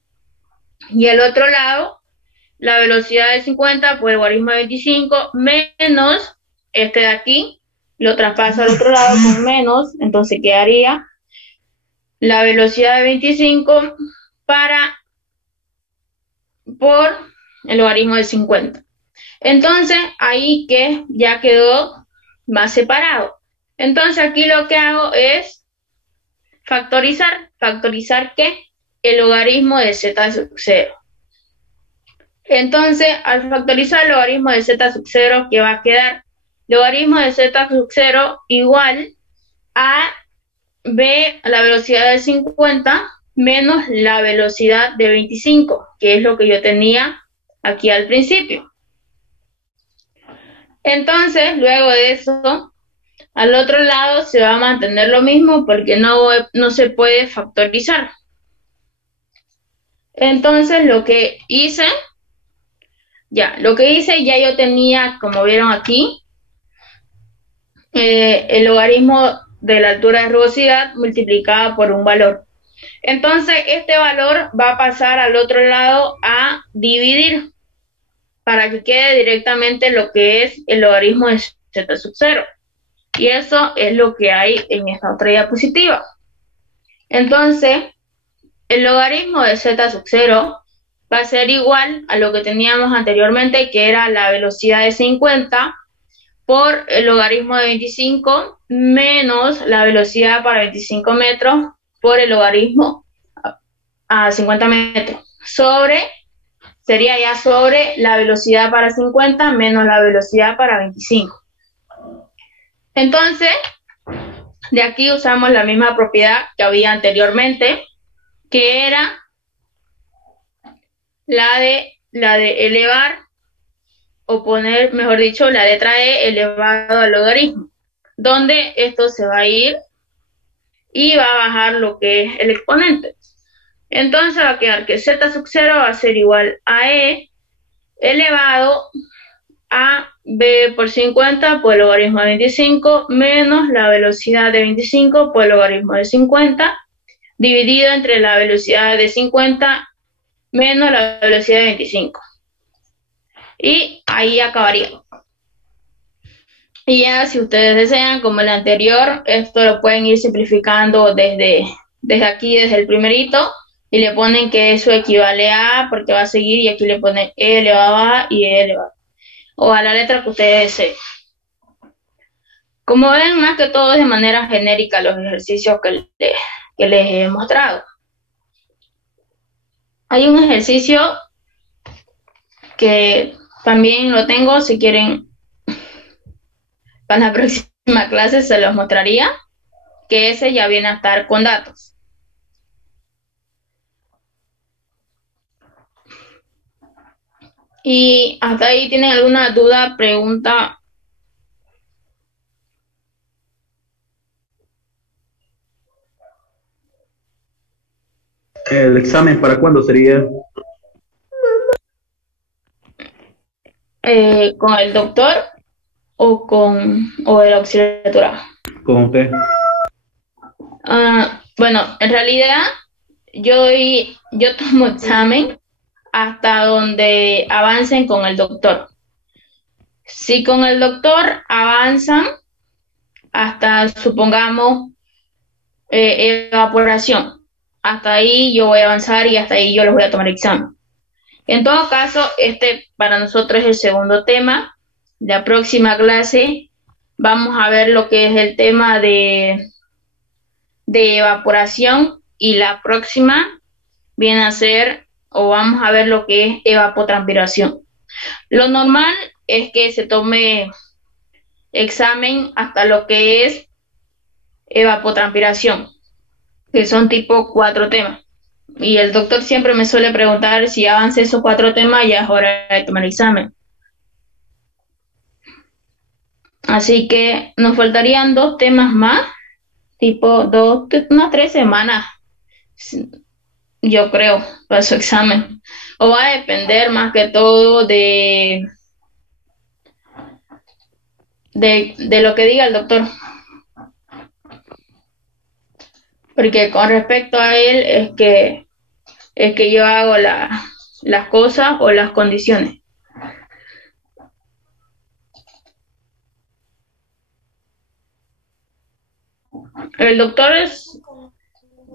Y el otro lado, la velocidad de 50 por el logaritmo de 25 menos este de aquí, lo traspaso al otro lado con menos, entonces quedaría la velocidad de 25 por el logaritmo de 50. Entonces, ahí que ya quedó más separado. Entonces, aquí lo que hago es factorizar. ¿Factorizar qué? El logaritmo de z sub 0. Entonces, al factorizar el logaritmo de z sub 0, ¿qué va a quedar? Logaritmo de z sub 0 igual a b a la velocidad de 50 menos la velocidad de 25, que es lo que yo tenía aquí al principio. Entonces, luego de eso, al otro lado se va a mantener lo mismo porque no se puede factorizar. Entonces, lo que hice, ya yo tenía, como vieron aquí, el logaritmo de la altura de rugosidad multiplicada por un valor. Entonces, este valor va a pasar al otro lado a dividir para que quede directamente lo que es el logaritmo de z sub 0. Y eso es lo que hay en esta otra diapositiva. Entonces, el logaritmo de z sub 0 va a ser igual a lo que teníamos anteriormente, que era la velocidad de 50 por el logaritmo de 25 menos la velocidad para 25 metros por el logaritmo a 50 metros. Sería ya sobre la velocidad para 50 menos la velocidad para 25. Entonces, de aquí usamos la misma propiedad que había anteriormente, que era la de elevar, o poner, mejor dicho, la letra e elevado al logaritmo. donde esto se va a ir y va a bajar lo que es el exponente. Entonces va a quedar que z sub 0 va a ser igual a e elevado a b por 50 por el logaritmo de 25 menos la velocidad de 25 por el logaritmo de 50 dividido entre la velocidad de 50 menos la velocidad de 25. Y ahí acabaría. Y ya si ustedes desean, como el anterior, esto lo pueden ir simplificando desde aquí, desde el primerito, y le ponen que eso equivale a, porque va a seguir, y aquí le ponen e elevado a y e elevado a, o a la letra que ustedes deseen. Como ven, más que todo es de manera genérica los ejercicios que les he mostrado. Hay un ejercicio que también lo tengo, si quieren, para la próxima clase se los mostraría, que ese ya viene a estar con datos. Y hasta ahí, ¿tienen alguna duda, pregunta? ¿El examen para cuándo sería? ¿Con el doctor o el auxiliatura? Con usted. Bueno, en realidad yo tomo examen hasta donde avancen con el doctor. Si con el doctor avanzan hasta, supongamos, evaporación, hasta ahí yo voy a avanzar y hasta ahí yo les voy a tomar examen. En todo caso, este para nosotros es el segundo tema. La próxima clase vamos a ver lo que es el tema de evaporación, y la próxima viene a ser, o vamos a ver lo que es evapotranspiración. Lo normal es que se tome examen hasta lo que es evapotranspiración, que son tipo 4 temas. Y el doctor siempre me suele preguntar si avance esos 4 temas, ya es hora de tomar el examen. Así que nos faltarían 2 temas más, tipo unas 3 semanas, yo creo, para su examen. O va a depender más que todo de lo que diga el doctor. Porque con respecto a él es que yo hago las cosas o las condiciones. El doctor es,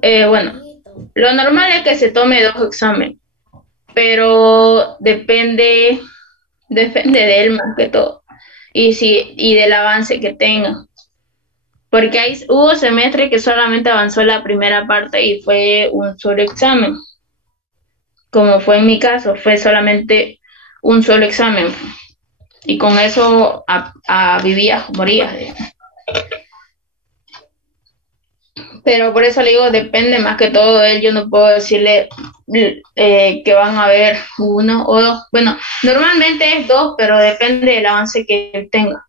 bueno, lo normal es que se tome 2 exámenes, pero depende de él más que todo, y del avance que tenga. Porque hubo semestres que solamente avanzó la primera parte y fue un solo examen. Como fue en mi caso, fue solamente un solo examen. Y con eso vivías, morías. Pero por eso le digo, depende más que todo de él. Yo no puedo decirle que van a haber 1 o 2. Bueno, normalmente es 2, pero depende del avance que él tenga.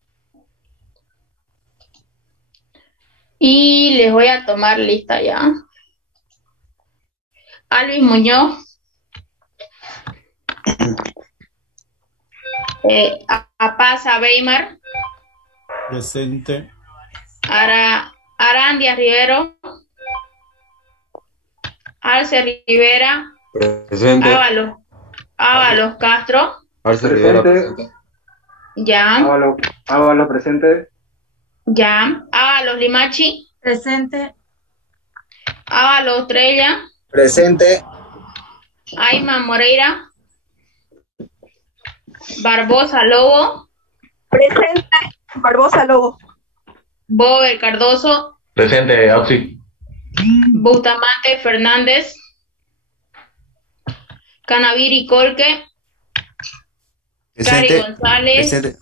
Y les voy a tomar lista ya. Alvis Muñoz. Apaza Weimar. Presente. Arandia Rivero. Arce Rivera. Presente. Ábalos Castro. Arce Rivera, presente. Ya. Ábalos presente. Ya. Ábalos Limachi. Presente. Ábalos Trella. Presente. Ayman Moreira. Barbosa Lobo. Presente. Barbosa Lobo. Bober Cardoso. Presente, Auxi. Bustamante Fernández. Canaviri Colque. Cari González. Presente.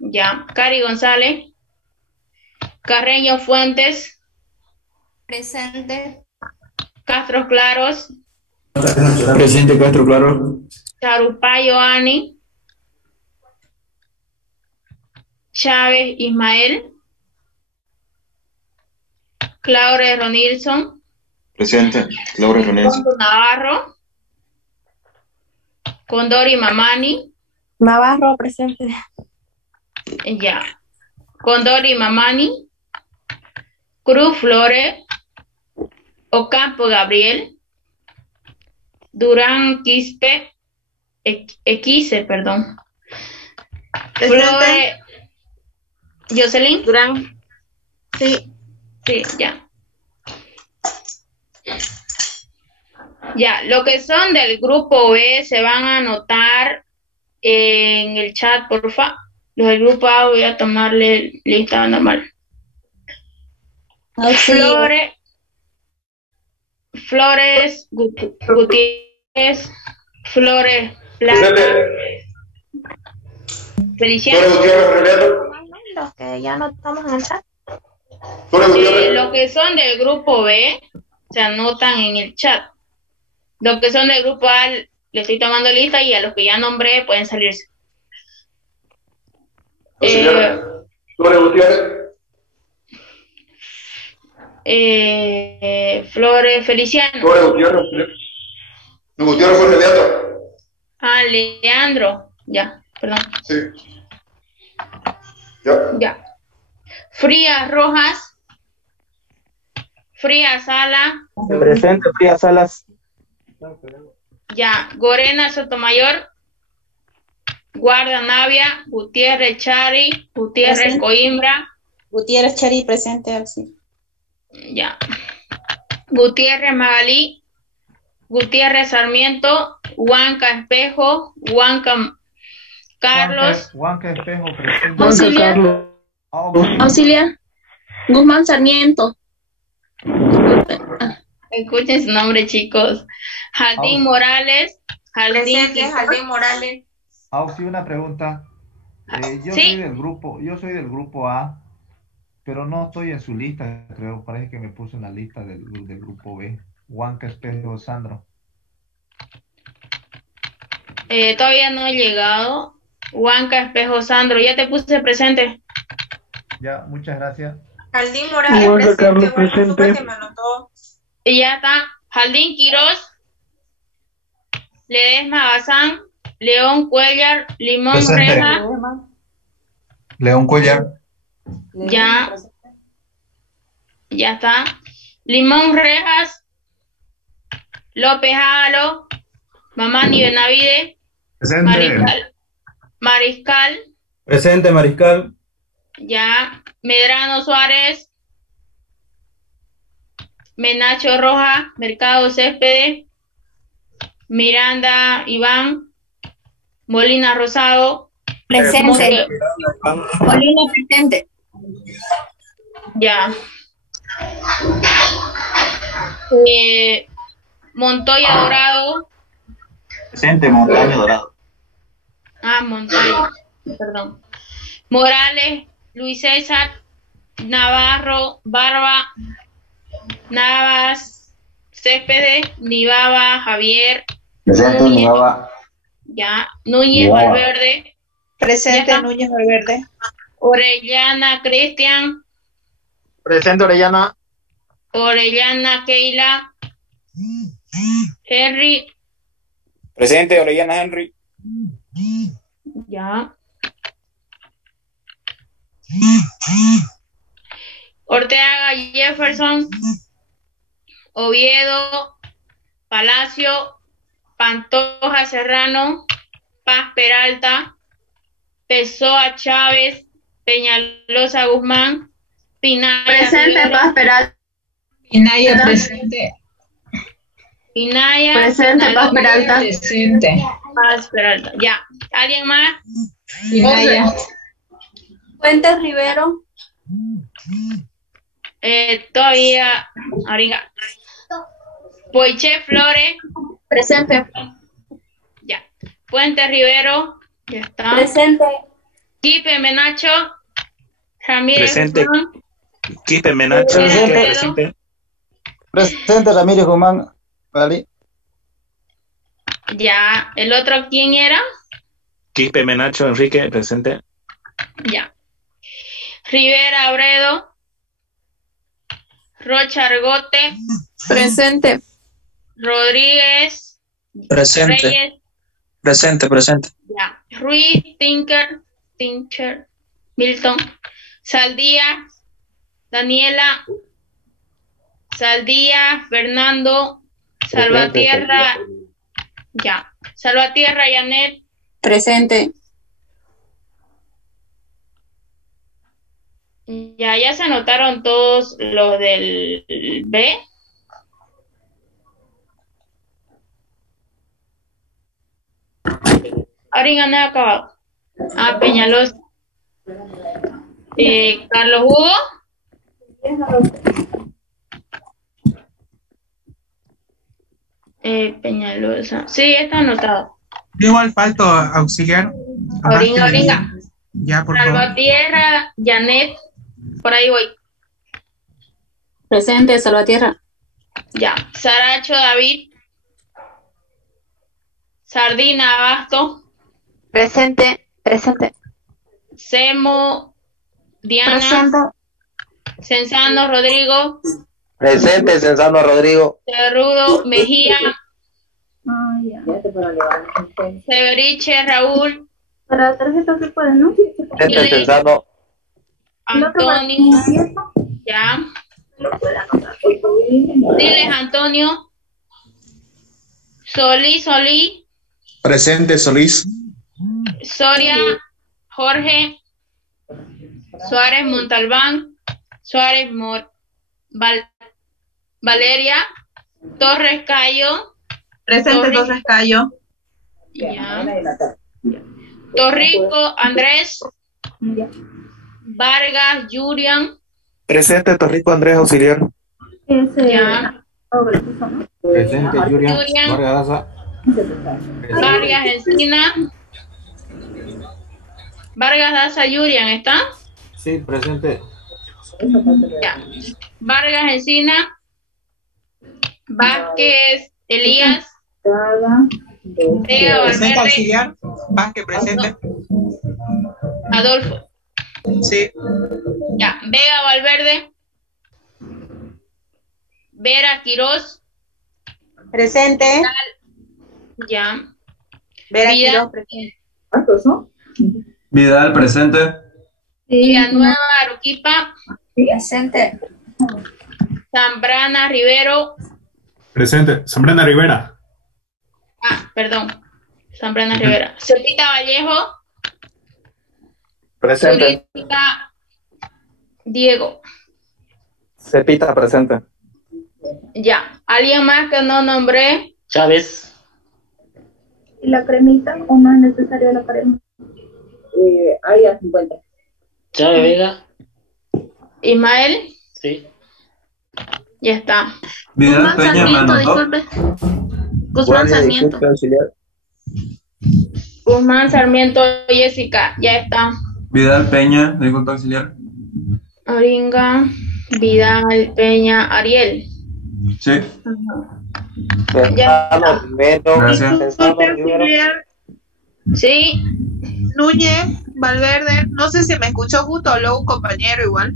Ya. Cari González. Carreño Fuentes. Presente. Castro Claros. Presente, Castro, claro. Charupayo Ani. Chávez Ismael. Claudio Ronilson, Presente. Laura Ronelson. Rondo Navarro, Condori Mamani, Navarro, presente. ya, Condori Mamani, Cruz Flores, Ocampo Gabriel, Durán Quispe, Equise, perdón. Flores, Jocelyn. Durán. Sí. Sí, ya. Ya, lo que son del grupo B se van a anotar en el chat, porfa. Los del grupo A voy a tomarle lista normal. Flores Gutiérrez, Flores Plata, Feliciano. Los que ya no estamos en el chat. Lo que son del grupo B se anotan en el chat. Los que son del grupo A le estoy tomando lista y a los que ya nombré pueden salirse. Flores Gutiérrez. Flores Feliciano. Flores Gutiérrez. Gutiérrez fue Leandro. Ah, Leandro. Ya, perdón. Sí. Ya. Ya. Frías Rojas. Frías Sala. Presente, Frías Salas. Ya. Gorena Sotomayor. Guarda Navia. Gutiérrez Chari. Gutiérrez Presente. Coimbra. Gutiérrez Chari, presente. Sí. Ya. Gutiérrez Magalí. Gutiérrez Sarmiento. Huanca Espejo. Huanca Carlos. Huanca Espejo, presente. Auxiliar. Auxiliar. Guzmán Sarmiento. Escuchen su nombre, chicos. Jardín Morales. Jardín Morales. Sí, una pregunta. Yo ¿Sí? soy del grupo A, pero no estoy en su lista, creo. Parece que me puso en la lista del grupo B. Huanca Espejo Sandro. Todavía no he llegado. Huanca Espejo Sandro. Ya te puse presente. Ya, muchas gracias. Jardín Morales, Juan presente. Carlos, Bueno, supe presente. que me anotó. Y ya está. Jardín Quirós. Ledesma Bazán. León Cuellar. Limón Presente. Reja. León Cuellar. Ya. Ya está. Limón Rejas. López Ágalo. Mamani Benavide. Presente. Mariscal. Presente, Mariscal. Ya. Medrano Suárez. Menacho Roja. Mercado Céspedes. Miranda Iván. Molina Rosado. Presente. Molina, presente. Ya. Montoya Dorado. Presente, Montaño Dorado. Montoya. Perdón. Morales. Luis César. Navarro. Barba. Navas. Céspedes. Nivaba. Javier. Presente, Núñez. Nivaba. Ya. Núñez Nivaba. Valverde. Presente, Ya. Núñez Valverde. Orellana Cristian. Presente, Orellana. Orellana Keila. Henry. Presente, Orellana Henry. Ya. Ortega Jefferson. Oviedo. Palacio. Pantoja Serrano. Paz Peralta. Pessoa Chávez. Peñalosa Guzmán. Pinaya Presente, Rivera. Paz Peralta. Pinaya, presente. Pinaya. Presente, Paz Peralta. Presente. Paz Peralta. Ya. ¿Alguien más? Pinaya. Fuentes Rivero. Todavía. Ahorita. Poiché Flores. Presente. Ya. Fuente Rivero. Ya está. Presente. Quipe Menacho. Ramírez Presente. Guzmán. Quispe Menacho. Presente. Presente. Presente, Ramírez Guzmán. Vale. Ya. ¿El otro quién era? Quispe Menacho Enrique. Presente. Ya. Rivera Abredo. Rocha Argote. Presente. Rodríguez. Presente. Reyes. Presente. Ya. Ruiz, Tinker, Milton. Saldía, Daniela. Saldía, Fernando. Salvatierra. Ya. Salvatierra, Janet. Presente. Ya se anotaron todos los del B. Ahora no he acabado. Peñalosa. Carlos Hugo. Peñalosa. Sí, está anotado. Igual falto auxiliar. Oringa. Ya, por favor. Salvatierra, Janet. Por ahí voy. Presente, Salvatierra. Ya. Saracho, David. Sardina, Abasto. Presente. Semo, Diana. Presente. Censano, Rodrigo. Presente, Censano Rodrigo. Cerrudo, Mejía. Severiche, Raúl. Para la tarjeta se puede, ¿no? Presente, Censano. Antonio. Ya. Diles, Antonio. Solís. Presente, Solís. Soria, Jorge. Suárez, Montalbán. Suárez, Valeria. Torres, Cayo. Presente, Torres Cayo. Ya. Torrico, Andrés. Vargas, Julian. Presente, Torrico Andrés Auxiliar. Ya. Presente, Julián. Vargas Daza. Vargas, Encina. Vargas Daza, Julian, ¿está? Sí, presente. Ya. Vargas, Encina. Vázquez, Elías. Vega, Presente, Valverde. auxiliar. Vázquez, presente. Adolfo. Sí. Ya. Vega, Valverde. Vera, Quiroz. Presente. Ya. Vera Vida. Quiroz, presente. Vidal, presente. Villanueva, Arequipa. Presente. Zambrana, Rivero. Presente, Zambrana Rivera. Perdón. Zambrana Rivera. Cepita Vallejo. Presente. Zurita, Diego. Cepita, presente. Ya. ¿Alguien más que no nombré? Chávez. ¿Y la cremita o no es necesario la crema? Ahí a 50. Chávez Vega. Ismael. Sí. Ya está. Vidal Guzmán Peña me Sarmiento, anotó. disculpe. Guzmán Sarmiento. Guzmán, Sarmiento, Jessica. Ya está. Vidal Peña, disculpa auxiliar. Oringa, Vidal, Peña, Ariel. Sí. Ya Censano Rivero. Gracias. Censano Rivero. Sí. Núñez, Valverde. No sé si me escuchó justo o luego un compañero igual.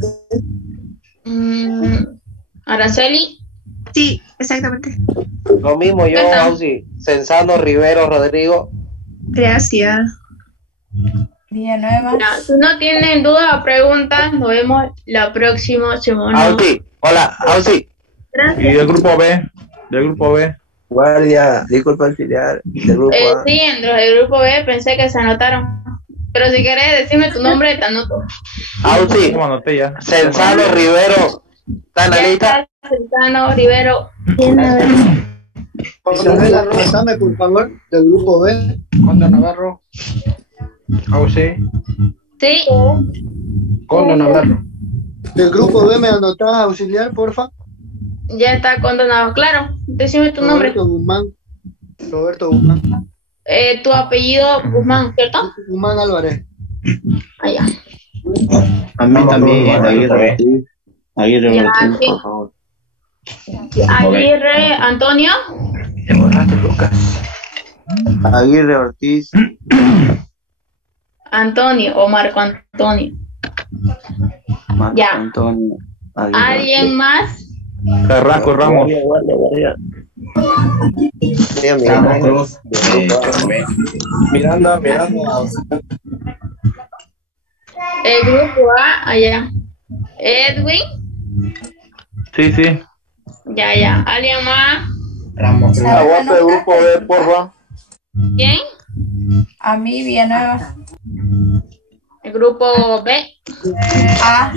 Araceli. Sí, exactamente. Lo mismo yo, Está. Auxi. Censano Rivero Rodrigo. Gracias. Villanueva. Ya, si no tienen dudas o preguntas, nos vemos la próxima semana. Auxi. Hola, Auxi. Gracias. Y del grupo B. Guardia, disculpa auxiliar. Del grupo A. Sí, en los del grupo B pensé que se anotaron. Pero si querés decirme tu nombre, te anoto. Auxi. Anoté ya. Censano Rivero. ¿Está en la Ya lista? está, Sultano Rivero. Isabel, anotame, por favor, del grupo B. Conda Navarro. Auxi. Sí. Conda Navarro. Del grupo B me anotás auxiliar, porfa. Ya está condonado. Claro, decime tu nombre. Roberto Guzmán. Roberto Guzmán. Tu apellido Guzmán, ¿cierto? Guzmán Álvarez. Allá. A mí también, Aguirre. Aguirre Ya, Martín, sí. por favor. Aguirre Antonio. Aguirre Ortiz. Antonio o Marco Antonio. Marco Ya. Antonio. Aguirre ¿Alguien Ortiz. más? Carrasco Ramos. Ramos Cruz. Miranda. El grupo A, allá. Edwin, Sí. ya. ¿Alguien más? Ramos Cruz. La voz del grupo B, porfa. ¿Quién? A mí viene El grupo B. A.